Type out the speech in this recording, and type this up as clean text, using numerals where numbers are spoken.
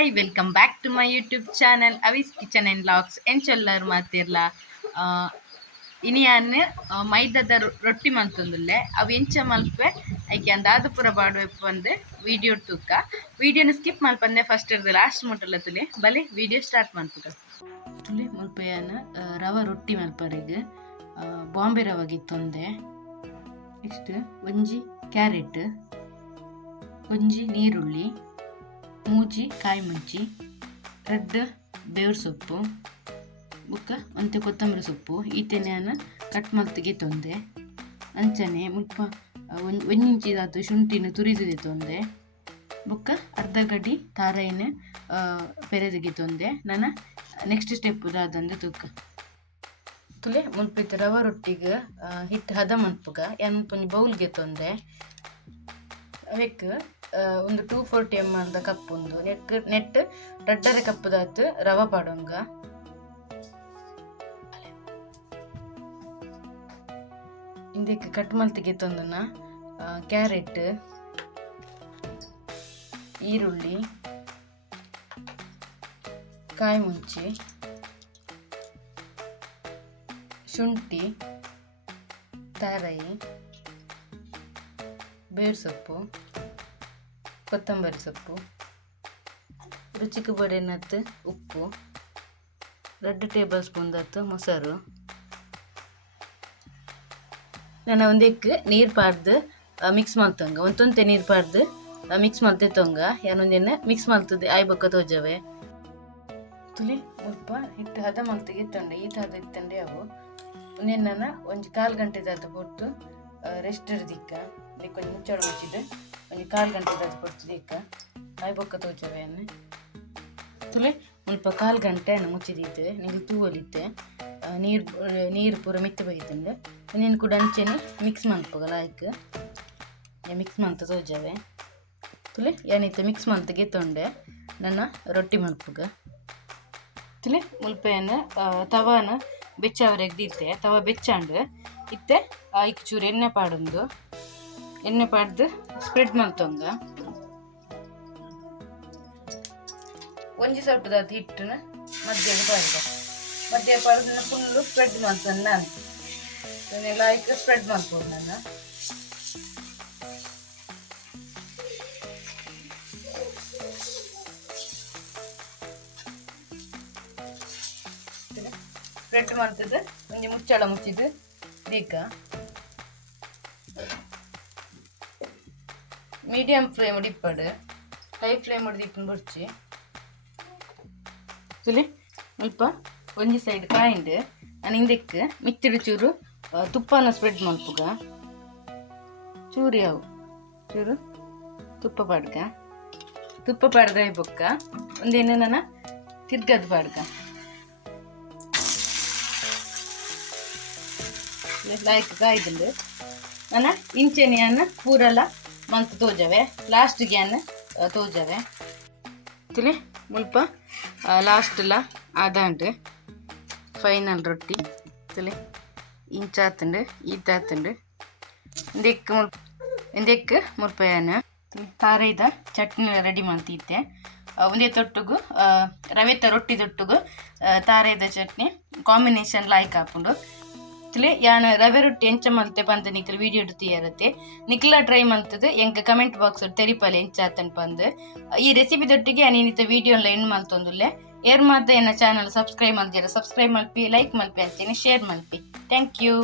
Hi welcome back to my YouTube channel Avi's kitchen and logs ಎಂಚೊಲ್ಲರು ಮಾತಿರ್ಲ ಇನಿಯಾನ್ ಮೈದಾದ ರೊಟ್ಟಿ ಮಲ್ತೊಂದುಲ್ಲೆ ಅವು ಎಂಚ ಮಲ್ಪೆ ಐಕೆ ಅಂದಾದ ಪೂರ ಬಾಡುವೆಪ್ಪು ಅಂದು ವಿಡಿಯೋ ತೂಕ ವಿಡಿಯೋನ ಸ್ಕಿಪ್ ಮಲ್ಪಂದೆ ಫಸ್ಟ್ ಇರ್ದು ಲಾಸ್ಟ್ ಮುಟ್ಟಲ್ಲ ತುಲೆ ಬಲೆ ವಿಡಿಯೋ ಸ್ಟಾರ್ಟ್ ಮಲ್ಪುಗ ತುಲೆ ಮುಲ್ಪೆಯನ ರವ ರೊಟ್ಟಿ ಮಲ್ಪರೆಗ್ ಬಾಂಬೆ ರವಾಗಿತ್ತೊಂದೆ ನೆಕ್ಸ್ಟ್ ಒಂಜಿ ಕ್ಯಾರೆಟ್ ಒಂಜಿ ನೀರುಳ್ಳಿ ಮೂಜಿ ಕಾಯಿ ಮುಂಚಿ ರೆಡ್ ಬೇವ್ರ ಸೊಪ್ಪು ಬುಕ್ಕ ಒಂತೆ ಕೊತ್ತಂಬರಿ ಸೊಪ್ಪು ಈತೆನೆಯನ್ನು ಕಟ್ ಮಲ್ತಿಗೆ ತೊಂದೆ ಅಂಚನೆ ಮುಲ್ಪ ಒಂದಿಂಚಿದಾತು ಶುಂಠಿನ ತುರಿದಿದೆ ತೊಂದೆ ಬುಕ್ಕ ಅರ್ಧ ಗಡ್ಡಿ ತಾರಾಯಿನ ಪೆರೆದಿಗೆ ತೊಂದೆ ನನ್ನ ನೆಕ್ಸ್ಟ್ ಸ್ಟೆಪ್ ದಾದಂದು ತೂಕ ತುಲೆ ಮುಲ್ಪಿತ್ತು ರವ ರೊಟ್ಟಿಗೆ ಹಿಟ್ಟು ಹದ ಮಲ್ಪುಗ ಏನು ಮುಲ್ಪ ಬೌಲ್ಗೆ ತೊಂದೆ ಅವಕ್ಕೆ ಒಂದು 240 ml ಕಪ್ ಒಂದು ನೆಟ್ ರಡ್ಡರೆ ಕಪ್ ದಾತು ರವ ಪಾಡೋಂಗ ಇಂದಕ್ಕೆ ಕಟ್ ಮಲ್ತಿಗೆ ತೊಂದನ ಕ್ಯಾರೆಟ್ ಈರುಳ್ಳಿ ಕಾಯಿ ಮುಂಚಿ ಶುಂಠಿ ತಾರಾಯಿ ಬೇರ್ ಸೊಪ್ಪು ಕೊತ್ತಂಬರಿ ಸೊಪ್ಪು ರುಚಿಗೆ ಬಡೆನತ್ತು ಉಪ್ಪು 2 ಟೇಬಲ್ ಸ್ಪೂನ್ ದತ್ತು ಮೊಸರು ನಾನು ಒಂದಕ್ಕೆ ನೀರು ಪಾಡ್ದು ಮಿಕ್ಸ್ ಮಾಡ್ತಂಗ ಒಂದೊಂತೆ ನೀರು ಪಾಡ್ದು ಮಿಕ್ಸ್ ಮಾಡ್ತೆ ತೊಂಗ ಏನೊಂದೇನೆ ಮಿಕ್ಸ್ ಮಾಡ್ತದೆ ಆಯ್ ಬಕ್ಕ ತೋಜವೆ ತುಲಿ ಮುಲ್ಪ ಹಿಟ್ಟು ಹದ ಮಲ್ತಿಗೆ ಇತ್ತಂಡೆ ಈತ ಹದ ಇತ್ತಂಡೆ ಅವು ಒಂದೇನ ಒಂಜಿ 1/4 ಗಂಟೆ ದಾತು ಕೊಟ್ಟು ರೆಸ್ಟ್ ಇರ್ದಿಕ್ಕ ಕೊಂಚ ಮುಚ್ಚಾಡು ಮುಚ್ಚಿದ್ದು ಒಂದು 1/4 ಗಂಟೆ ದಾತು ಕೊಡ್ತದೆ ಇಕ್ಕ ಆಯ್ ಬೊಕ್ಕ ತೋಚವೆ ಅನ್ನು ತುಲೆ ಮುಲ್ಪ 1/4 ಗಂಟೆ ಮುಚ್ಚಿದಿತ್ತು ನಿಂಗೆ ತೂವಲಿತ್ತೆ ನೀರು ಪೂರ ಮೆತ್ತ ಬೈತಂದು ನೀನು ಕೂಡ ಅಂಚೆನೆ ಮಿಕ್ಸ್ ಮಲ್ಪಗಲ್ಲ ಆಯ್ಕೆ ಮಿಕ್ಸ್ ಮಲ್ತ ತೋಜವೆ ತುಲೆ ಏನಿತ್ತು ಮಿಕ್ಸ್ ಮಲ್ತಿಗೆ ತೊಂಡೆ ನನ್ನ ರೊಟ್ಟಿ ಮಲ್ಪುಗ ತುಲೆ ಮುಲ್ಪೆಯನ್ನು ತವಾನ ಬೆಚ್ಚವರೆಗೆ ದಿತ್ತೆ ತವ ಬೆಚ್ಚಾಂಡು ಇತ್ತೆ ಐಕ್ ಚೂರು ಎಣ್ಣೆ ಪಾಡೊಂದು ಎಣ್ಣೆ ಪಾಡ್ದು ಸ್ಪ್ರೆಡ್ ಮಲ್ತೊಂಗ ಒಂಜಿ ಸ್ವಲ್ಪ ದಾತು ಹಿಟ್ಟನ ಮಧ್ಯ ಪಾಡ್ದು ಫುಲ್ಲು ಸ್ಪ್ರೆಡ್ ಮಾಡ್ತಾನೆ ನಾನು ಇದನ್ನೆಲ್ಲ ಐಕ್ ಸ್ಪ್ರೆಡ್ ಮಾಡ್ಬೋದು ನಾನು ಸ್ಪ್ರೆಡ್ ಮಾಡ್ತದೆ ಒಂಜಿ ಮುಚ್ಚಳ ಮುಚ್ಚಿದ್ದು ದೀಕ ಮೀಡಿಯಂ ಫ್ಲೇಮ್ ಇಪ್ಪಡು ಹೈ ಫ್ಲೇಮ್ ಹೊಡೆದು ಬೊಡ್ಚಿ ತುಲಿ ಸ್ವಲ್ಪ ಒಂಜಿ ಸೈಡ್ ಕಾಯಿಂಡು ನಾನು ಹಿಂದಕ್ಕೆ ಮಿತ್ತಿಡು ಚೂರು ತುಪ್ಪನ ಸ್ಪ್ರೆಡ್ ಮಲ್ಪುಗ ಚೂರು ಯಾವು ಚೂರು ತುಪ್ಪ ಪಾಡ್ಗ ಬೊಕ್ಕ ಒಂದೇನು ನಾನು ತಿರ್ಗದು ಪಾಡ್ಗ ಲಾಯ್ಕ್ ಕಾಯ್ದುಂಡು ನಾನು ಇಂಚೆನೆಯನ್ನು ಪೂರಲ್ಲ ಮಂತ್ ತೋಜವೆ ಲಾಸ್ಟ್ಗೆ ಅನ್ನು ತೋಜವೆ ತುಲಿ ಮುಲ್ಪ ಲಾಸ್ಟ್ಲ ಆದಾಂಡು ಫೈನಲ್ ರೊಟ್ಟಿ ತುಲಿ ಇಂಚಾತುಂಡು ಈತಾತುಂಡು ಇಂದೆಕ್ ಮುಲ್ಪಯನ ತಾರೈದ ಚಟ್ನಿ ರೆಡಿ ಮಾಡ್ತಿದ್ದೆ ಒಂದೇ ತೊಟ್ಟುಗು ರವೆತ್ತ ರೊಟ್ಟಿ ತೊಟ್ಟುಗು ತಾರೈದ ಚಟ್ನಿ ಕಾಂಬಿನೇಷನ್ ಲಾಯ್ಕ್ ಹಾಕೊಂಡು ತುಲೆ ಯಾನ್ ರವೆ ರೊಟ್ಟಿ ಎಂಚ ಮಲ್ತೆ ಪಂದ್ ನಿಕ್ಲು ವಿಡಿಯೋ ಇರುತ್ತೆ ನಿಕ್ಲ ಟ್ರೈ ಮಲ್ತದು ಎಂಕ ಕಮೆಂಟ್ ಬಾಕ್ಸ್ ತೆರಿಪಲೆ ಎಂಚಾತನ್ ಪಂದ್ ಈ ರೆಸಿಪಿ ತೊಟ್ಟಿಗೆ ನೀನಿತ ವಿಡಿಯೋಲ ಎಂಡ್ ಮಲ್ತೊಂದುಲ್ಲೆ ಏರ್ ಮಾತ ಎನ್ನ ಚಾನಲ್ ಸಬ್ಸ್ಕ್ರೈಬ್ ಮಲ್ದಿರ ಸಬ್ಸ್ಕ್ರೈಬ್ ಮಲ್ಪಿ ಲೈಕ್ ಮಲ್ಪಿ ಅಂತೀನಿ ಶೇರ್ ಮಲ್ಪಿ ಥ್ಯಾಂಕ್ ಯು.